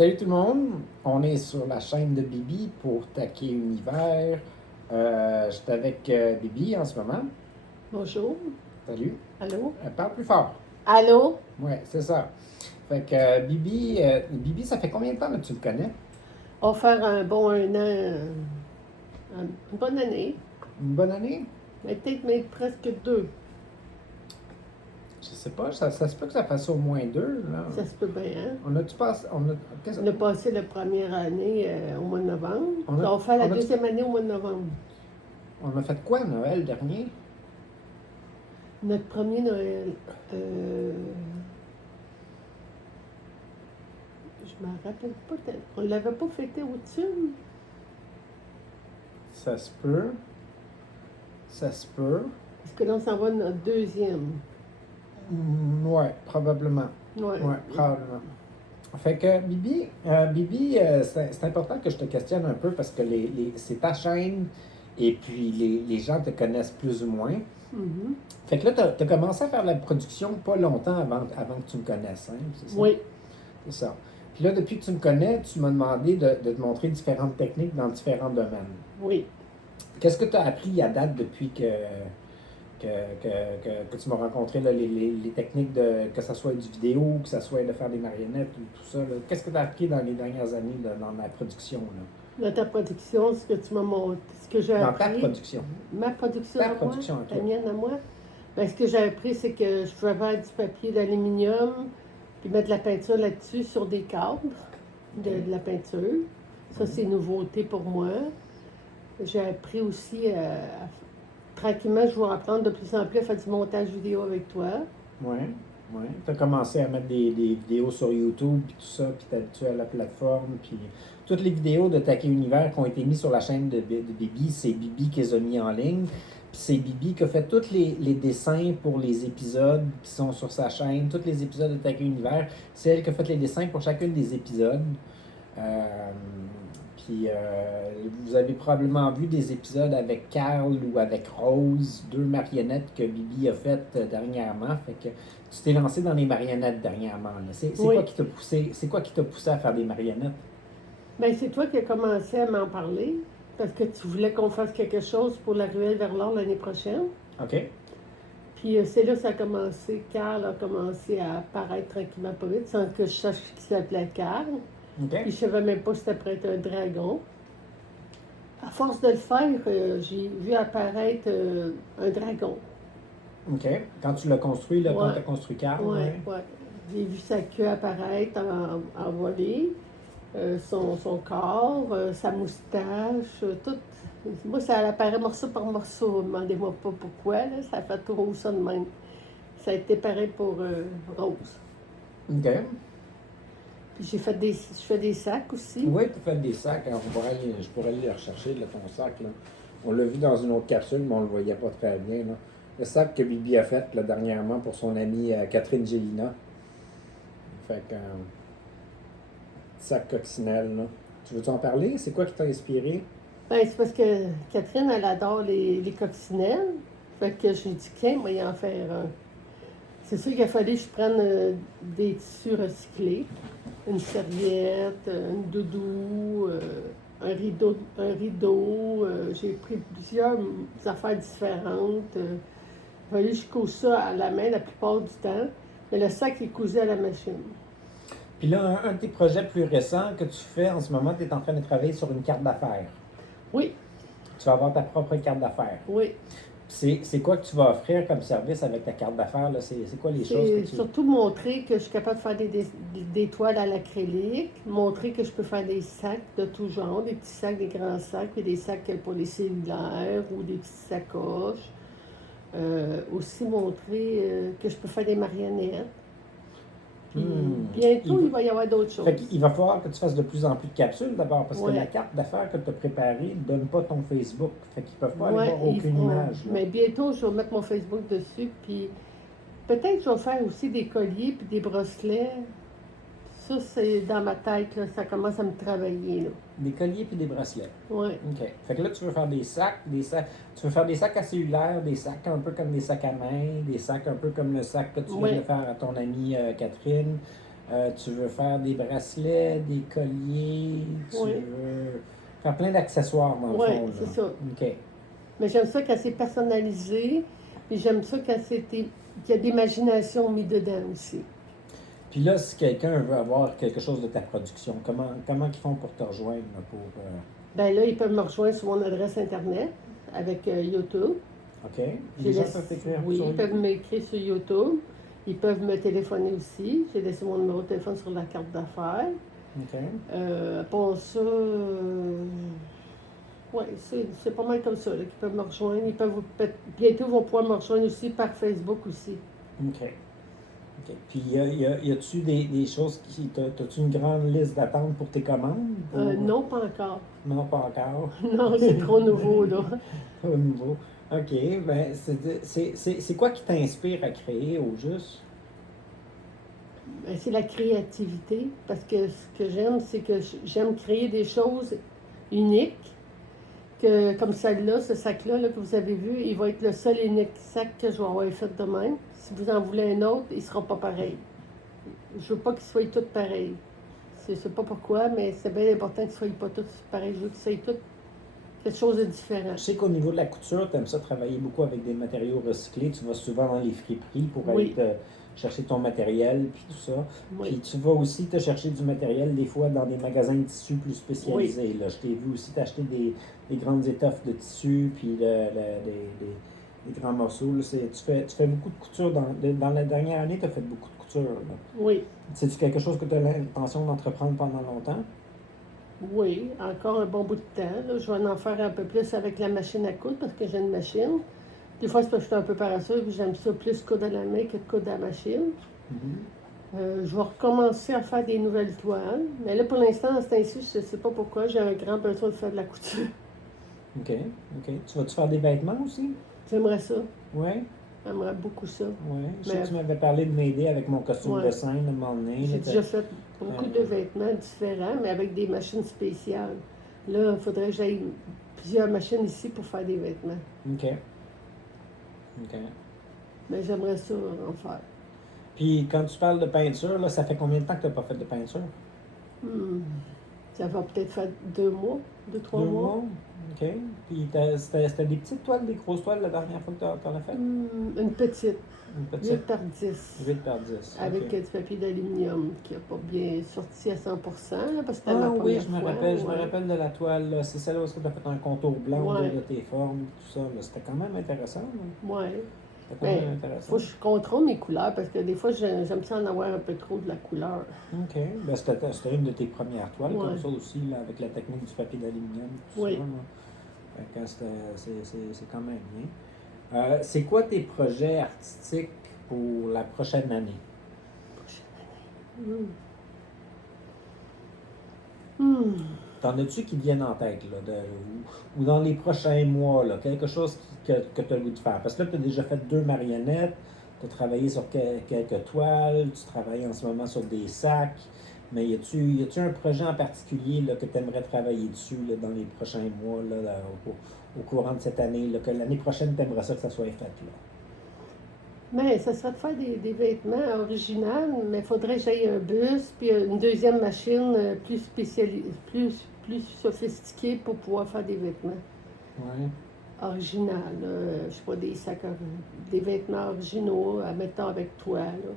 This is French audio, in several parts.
Salut tout le monde, on est sur la chaîne de Bibi pour Taquet Univers. Je suis avec Bibi en ce moment. Bonjour. Salut. Allô? Parle plus fort. Allô? Ouais, c'est ça. Fait que Bibi, ça fait combien de temps que tu le connais? On va faire un bon 1 an, une bonne année, Une bonne année? mais peut-être même presque 2. Je sais pas, ça se peut que ça fasse au moins 2, là. Ça se peut bien, hein? On a-tu passé. On a passé la première année au mois de novembre. On a- On va faire la on a- deuxième année au mois de novembre. On a fait quoi Noël dernier? Notre premier Noël, je me rappelle pas. On l'avait pas fêté au-dessus. Ça se peut. Ça se peut. Parce que là, on s'en va notre deuxième. Ouais, probablement. Ouais. Ouais, probablement. Fait que Bibi, c'est important que je te questionne un peu parce que c'est ta chaîne et puis les gens te connaissent plus ou moins. Mhm. Fait que là, tu as commencé à faire la production pas longtemps avant que tu me connaisses, hein, c'est ça? Oui. C'est ça. Puis là, depuis que tu me connais, tu m'as demandé de te montrer différentes techniques dans différents domaines. Oui. Qu'est-ce que tu as appris à date depuis que tu m'as rencontré, là, les techniques que ce soit du vidéo, que ce soit de faire des marionnettes ou tout ça? Qu'est-ce que tu as appris dans les dernières années dans la production? Là? Dans ta production, ce que tu m'as montré, ce que j'ai appris. Dans ta production. Ma production Ta à moi, production à toi. la mienne à moi. Ben, ce que j'ai appris, c'est que je pouvais faire du papier d'aluminium, puis mettre de la peinture là-dessus sur des cadres de la peinture. Ça, c'est une nouveauté pour moi. J'ai appris aussi, tranquillement, je vais apprendre de plus en plus à faire du montage vidéo avec toi. Oui, oui. Tu as commencé à mettre des vidéos sur YouTube, puis tout ça, puis tu habitué à la plateforme, puis toutes les vidéos de Taquet Univers qui ont été mises sur la chaîne de Bibi, c'est Bibi qui les a mis en ligne. Puis c'est Bibi qui a fait tous les dessins pour les épisodes qui sont sur sa chaîne, tous les épisodes de Taquet Univers. C'est elle qui a fait les dessins pour chacune des épisodes. Puis vous avez probablement vu des épisodes avec Carl ou avec Rose, deux marionnettes que Bibi a faites dernièrement. Fait que tu t'es lancé dans les marionnettes dernièrement. C'est Oui. quoi qui t'a poussé? C'est quoi qui t'a poussé à faire des marionnettes? Ben, c'est toi qui as commencé à m'en parler, parce que tu voulais qu'on fasse quelque chose pour la ruelle vers l'or l'année prochaine. OK. Puis c'est là que ça a commencé. Carl a commencé à apparaître tranquillement pas vite, sans que je sache qu'il s'appelait Carl. OK. Puis je savais même pas si c'était prêt un dragon. À force de le faire, j'ai vu apparaître un dragon. OK. Quand tu l'as construit, là, quand Ouais. tu as construit Carl, Ouais, ouais. ouais. J'ai vu sa queue apparaître en volée, son corps, sa moustache, tout. Moi, ça apparaît morceau par morceau. Demandez-moi pas pourquoi, là, ça fait trop ça de même. Ça a été pareil pour Rose. OK. Puis je fais des sacs aussi. Oui, tu fais des sacs. Alors, je pourrais aller les rechercher, là, ton sac. Là. On l'a vu dans une autre capsule, mais on ne le voyait pas très bien. Là. Le sac que Bibi a fait là, dernièrement pour son amie Catherine Gélina. Fait que. Sac coccinelle. Là. Tu veux-tu en parler? C'est quoi qui t'a inspiré? Ben, c'est parce que Catherine, elle adore les coccinelles. Fait que j'ai dit, tiens, moi, y en faire un. C'est sûr qu'il a fallu que je prenne des tissus recyclés. Une serviette, une doudou, un rideau. J'ai pris plusieurs affaires différentes. Il a fallu que je cousse ça à la main la plupart du temps. Mais le sac est cousu à la machine. Puis là, un de tes projets plus récents que tu fais en ce moment, tu es en train de travailler sur une carte d'affaires. Oui, Tu vas avoir ta propre carte d'affaires. oui. C'est quoi que tu vas offrir comme service avec ta carte d'affaires? Là? C'est quoi les choses que C'est tu... surtout montrer que je suis capable de faire des toiles à l'acrylique, montrer que je peux faire des sacs de tout genre, des petits sacs, des grands sacs, puis des sacs pour les cellulaires ou des petites sacoches. Aussi montrer que je peux faire des marionnettes. Puis bientôt, il va y avoir d'autres choses. Fait qu'il va falloir que tu fasses de plus en plus de capsules d'abord, parce que Ouais. la carte d'affaires que tu as préparée ne donne pas ton Facebook. Fait qu'ils ne peuvent pas aller Ouais, voir aucune image. là. mais bientôt, je vais mettre mon Facebook dessus, puis peut-être je vais faire aussi des colliers puis des bracelets. Ça, c'est dans ma tête, là, ça commence à me travailler. Là. Des colliers puis des bracelets. Ouais. OK. Fait que là, tu veux faire des sacs. Tu veux faire des sacs à cellulaire, des sacs un peu comme des sacs à main, des sacs un peu comme le sac que tu viens Ouais. de faire à ton amie Catherine. Tu veux faire des bracelets, des colliers, tu Oui. veux faire plein d'accessoires dans le Oui, fond. c'est Là. ça. OK. Mais j'aime ça quand c'est personnalisé, puis j'aime ça quand qu'il y a de l'imagination mise dedans aussi. Puis là, si quelqu'un veut avoir quelque chose de ta production, comment ils font pour te rejoindre là, pour. Ben là, ils peuvent me rejoindre sur mon adresse Internet avec YouTube. OK. Les gens peuvent t'écrire Oui, sur ils peuvent m'écrire sur YouTube. Ils peuvent me téléphoner aussi. J'ai laissé mon numéro de téléphone sur la carte d'affaires. OK. Pour ça, oui, c'est pas mal comme ça qu'ils peuvent me rejoindre. Bientôt, ils vont pouvoir me rejoindre aussi par Facebook aussi. OK. OK. Puis, y a-tu des choses qui. T'as-tu une grande liste d'attente pour tes commandes? Non, pas encore. Non, pas encore. Non, c'est trop nouveau, là. Au nouveau. OK. Ben, c'est quoi qui t'inspire à créer au juste? Ben, c'est la créativité, parce que ce que j'aime, c'est que j'aime créer des choses uniques, comme celle-là, ce sac-là là, que vous avez vu, il va être le seul et unique sac que je vais avoir fait de même. Si vous en voulez un autre, il ne sera pas pareil. Je veux pas qu'ils soient tous pareils. Je sais pas pourquoi, mais c'est bien important qu'ils ne soient pas tous pareils. Je veux qu'ils soient tous quelque chose de différent. Je sais qu'au niveau de la couture, tu aimes ça travailler beaucoup avec des matériaux recyclés. Tu vas souvent dans les friperies pour Oui. aller chercher ton matériel, puis tout ça. Oui. Puis tu vas aussi te chercher du matériel, des fois, dans des magasins de tissus plus spécialisés. Là. Je t'ai vu aussi t'acheter des grandes étoffes de tissu, puis des grands morceaux. Là. Tu fais beaucoup de couture. Dans la dernière année, tu as fait beaucoup de couture. Là. Oui. C'est-tu quelque chose que tu as l'intention d'entreprendre pendant longtemps? Oui, encore un bon bout de temps. Là. Je vais en faire un peu plus avec la machine à coudre parce que j'ai une machine. Des fois, c'est parce que je suis un peu paresseuse, puis j'aime ça plus coudre à la main que de coudre à la machine. Je vais recommencer à faire des nouvelles toiles. Mais là, pour l'instant, dans ce temps-ci, je ne sais pas pourquoi, j'ai un grand besoin de faire de la couture. OK. OK. Tu vas-tu faire des vêtements aussi? J'aimerais ça. Oui. J'aimerais beaucoup ça. Oui. Je sais Mais- que tu m'avais parlé de m'aider avec mon costume Ouais. de scène à un moment donné. J'ai là, déjà fait beaucoup de vêtements différents, mais avec des machines spéciales. Là, il faudrait que j'aille plusieurs machines ici pour faire des vêtements. OK. OK. Mais j'aimerais ça en faire. Puis quand tu parles de peinture, là, ça fait combien de temps que tu n'as pas fait de peinture? Ça va peut-être faire 2 mois, 2-3 2 mois. mois? OK. Puis c'était des petites toiles, des grosses toiles la dernière fois que tu en as fait? Une petite, Une 8 petite par 10. 8 par 10. Avec OK. du papier d'aluminium qui n'a pas bien sorti à 100%, là, parce que c'était Ah ma oui, première je me fois. rappelle, je me ouais. rappelle de la toile. Là. C'est celle où tu as fait un contour blanc Ouais. autour de tes formes, tout ça. Là. C'était quand même intéressant. Là. Ouais. C'était quand Ben, même intéressant. faut que je contrôle mes couleurs parce que des fois, j'aime ça en avoir un peu trop de la couleur. OK. Ben, c'était une de tes premières toiles, Ouais. comme ça aussi, là, avec la technique du papier d'aluminium. Tout Oui. ça, là. Fait que c'est quand même bien. C'est quoi tes projets artistiques pour la prochaine année? T'en as-tu qui te viennent en tête, là, ou dans les prochains mois, là, quelque chose que tu as le goût de faire? Parce que là, tu as déjà fait 2 marionnettes, tu as travaillé sur quelques toiles, tu travailles en ce moment sur des sacs, mais y a-tu un projet en particulier là, que tu aimerais travailler dessus là, dans les prochains mois, là, au courant de cette année, là, que l'année prochaine, tu aimerais ça que ça soit fait? Là? Mais ça serait de faire des vêtements originaux, mais il faudrait que j'aille un bus, puis une deuxième machine plus spécialisée, plus sophistiquée pour pouvoir faire des vêtements Ouais. originaux. Je sais pas, des sacs, des vêtements originaux, mettons avec toi. Là.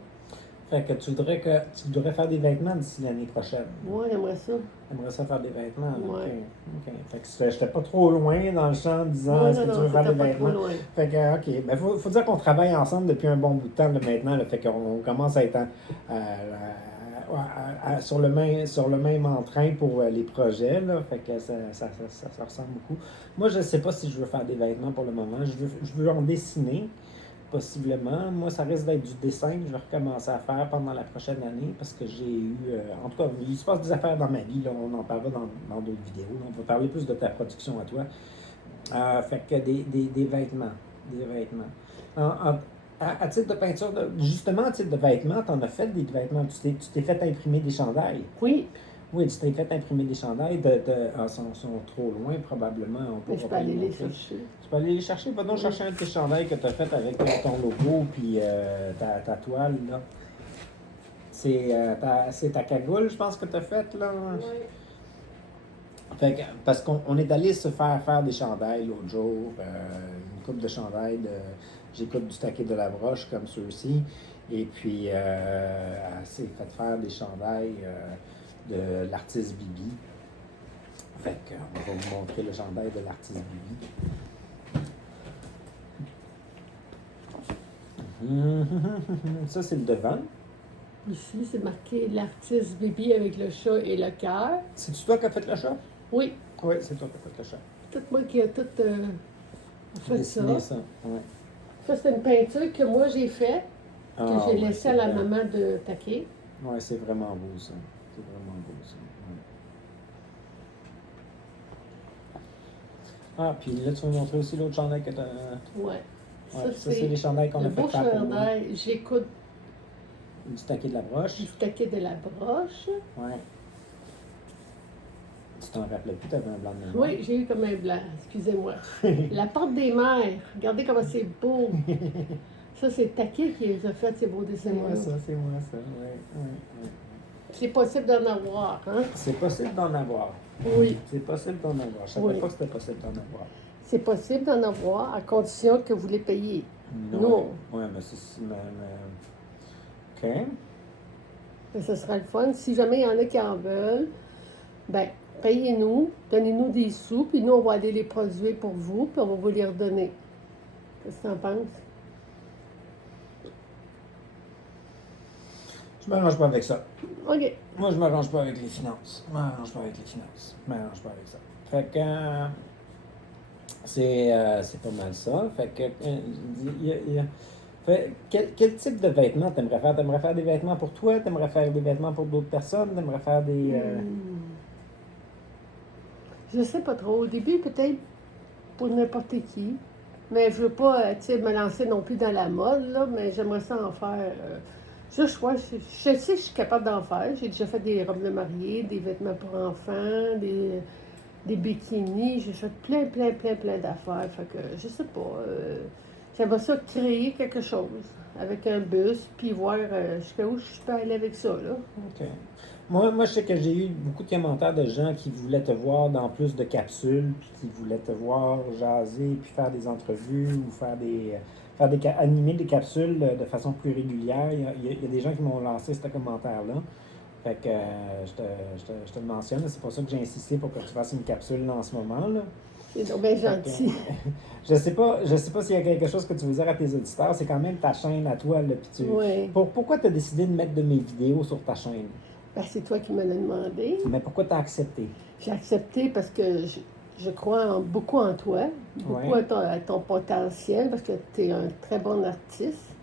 Fait que tu voudrais faire des vêtements d'ici l'année prochaine. Moi, j'aimerais ça. T'aimerais ça faire des vêtements? Là? Ouais. OK. Fait que j'étais pas trop loin dans le champ en disant est-ce que tu veux faire des c'était pas vêtements? trop loin. Fait que, OK. Ben, faut dire qu'on travaille ensemble depuis un bon bout de temps là, maintenant. Là, fait qu'on commence à être sur le même entrain pour les projets. Là, fait que ça ressemble beaucoup. Moi, je ne sais pas si je veux faire des vêtements pour le moment. Je veux en dessiner, possiblement. Moi, ça risque d'être du dessin que je vais recommencer à faire pendant la prochaine année parce que j'ai eu... en tout cas, il se passe des affaires dans ma vie. Là, on en parlera dans d'autres vidéos. Là, on va parler plus de ta production à toi. Fait que des vêtements. Des vêtements. À titre de peinture, justement, à titre de vêtements, tu en as fait des vêtements. Tu t'es fait imprimer des chandails. Oui, Oui, tu t'es fait imprimer des chandails. Sont trop loin, probablement. mais je peux aller les chercher. Tu peux aller les chercher. Va donc chercher un de tes chandails que tu as fait avec ton logo puis ta toile. Là. c'est ta cagoule, je pense, que tu as faite, là. Ouais. Fait que, parce qu'on est allé se faire des chandails l'autre jour, une coupe de chandails j'écoute du taquet de la broche comme ceux-ci. Et puis, elle s'est fait faire des chandails de l'artiste Bibi. Fait que, on va vous montrer le chandail de l'artiste Bibi. Ça, c'est le devant. Ici, c'est marqué l'artiste Bibi avec le chat et le cœur. C'est-tu toi qui as fait le chat? Oui, Oui, c'est toi qui as fait le chat. tout moi qui a tout fait Dessiné ça. ça. Ouais. Ça, c'est une peinture que moi j'ai faite, que Ah, j'ai ouais, laissée c'est à la vrai. maman de Taquet. Ouais, c'est vraiment beau ça. C'est vraiment beau ça. Ouais. Ah, puis là, tu vas me montrer aussi l'autre chandail que tu as. Ouais. Ouais, ça, c'est les chandails qu'on le a fait beau faire pour moi. chandail. J'écoute Du taquet de la broche. du Taquet de la broche. Ouais. Tu t'en rappelais plus, t'avais un blanc de mémoire. Oui, j'ai eu comme un blanc, excusez-moi. La porte des mers. Regardez comment c'est beau. Ça, c'est Taquet qui les a fait, ces beaux C'est dessins. moi ça, c'est moi ça. Ouais. C'est possible d'en avoir, hein? C'est possible d'en avoir. Oui. C'est possible d'en avoir. Je savais Oui. pas que c'était possible d'en avoir. C'est possible d'en avoir à condition que vous les payez. Non. Ouais, mais c'est. OK. Mais ce sera le fun. Si jamais il y en a qui en veulent, ben payez-nous, donnez-nous des sous, puis nous, on va aller les produire pour vous, puis on va vous les redonner. Qu'est-ce que tu en penses? Je m'arrange pas avec ça. OK. Moi, je m'arrange pas avec les finances. Je m'arrange pas avec ça. Fait que c'est pas mal ça. Fait que quel type de vêtements t'aimerais faire? T'aimerais faire des vêtements pour toi? T'aimerais faire des vêtements pour d'autres personnes? T'aimerais faire des... Je sais pas trop. Au début, peut-être pour n'importe qui. Mais je veux pas, me lancer non plus dans la mode, là, mais j'aimerais ça en faire. Je sais que je suis capable d'en faire. J'ai déjà fait des robes de mariée, des vêtements pour enfants, des bikinis. J'ai fait plein d'affaires. Fait que, je sais pas. J'aimerais ça créer quelque chose avec un bus, puis voir jusqu'à où je peux aller avec ça, là. OK. Moi, je sais que j'ai eu beaucoup de commentaires de gens qui voulaient te voir dans plus de capsules, puis qui voulaient te voir jaser, puis faire des entrevues ou animer des capsules de façon plus régulière. Il y a des gens qui m'ont lancé ce commentaire-là. Fait que je te le mentionne. C'est pour ça que j'ai insisté pour que tu fasses une capsule là, en ce moment. Là. C'est donc bien gentil. Je sais pas s'il y a quelque chose que tu veux dire à tes auditeurs. C'est quand même ta chaîne à toi. Là, puis Oui. Pourquoi tu as décidé de mettre de mes vidéos sur ta chaîne? Ben, c'est toi qui me l'as demandé. Mais pourquoi tu as accepté? J'ai accepté parce que je crois beaucoup en toi, beaucoup à ton potentiel, parce que tu es un très bon artiste.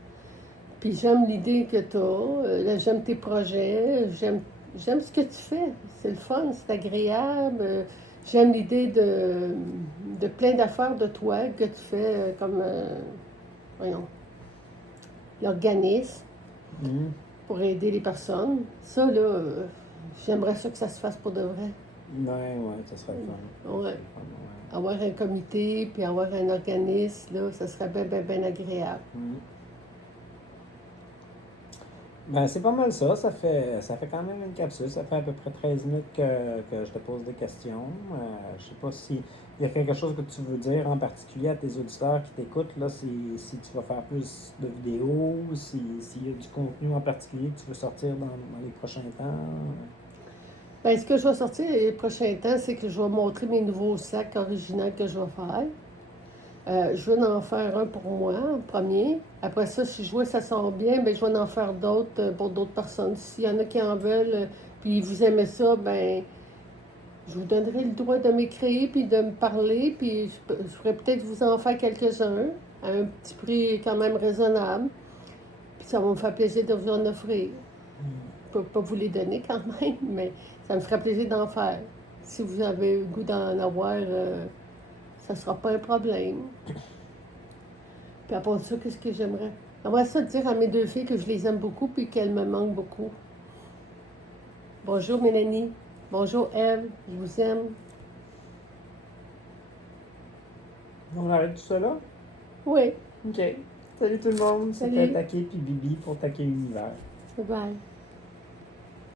Puis j'aime l'idée que tu as, j'aime tes projets, j'aime ce que tu fais. C'est le fun, c'est agréable. J'aime l'idée de plein d'affaires de toi que tu fais comme, voyons, l'organisme pour aider les personnes. Ça, là, j'aimerais ça que ça se fasse pour de vrai. Ouais, ça serait le fun. Ouais. Avoir un comité, puis avoir un organisme, là, ça serait bien agréable. Ben, c'est pas mal ça. Ça fait quand même une capsule. Ça fait à peu près 13 minutes que je te pose des questions. Je sais pas si il y a quelque chose que tu veux dire en particulier à tes auditeurs qui t'écoutent, là, si tu vas faire plus de vidéos, s'il y a du contenu en particulier que tu veux sortir dans les prochains temps. Ben, ce que je vais sortir les prochains temps, c'est que je vais montrer mes nouveaux sacs originaux que je vais faire. Je vais en faire un pour moi, en premier. Après ça, si je vois que ça sort bien, ben, je vais en faire d'autres pour d'autres personnes. S'il y en a qui en veulent, puis vous aimez ça, ben, je vous donnerai le droit de m'écrire, puis de me parler, puis je pourrais peut-être vous en faire quelques-uns, à un petit prix quand même raisonnable. Puis ça va me faire plaisir de vous en offrir. Je ne peux pas vous les donner quand même, mais ça me ferait plaisir d'en faire. Si vous avez le goût d'en avoir, ça ne sera pas un problème. Puis à part ça, qu'est-ce que j'aimerais? J'aimerais ça dire à mes deux filles que je les aime beaucoup puis qu'elles me manquent beaucoup. Bonjour Mélanie. Bonjour Ève. Je vous aime. On arrête tout ça là? Oui. OK. Salut tout le monde. Salut. C'était Taquet puis Bibi pour Taquet Univers. Bye bye.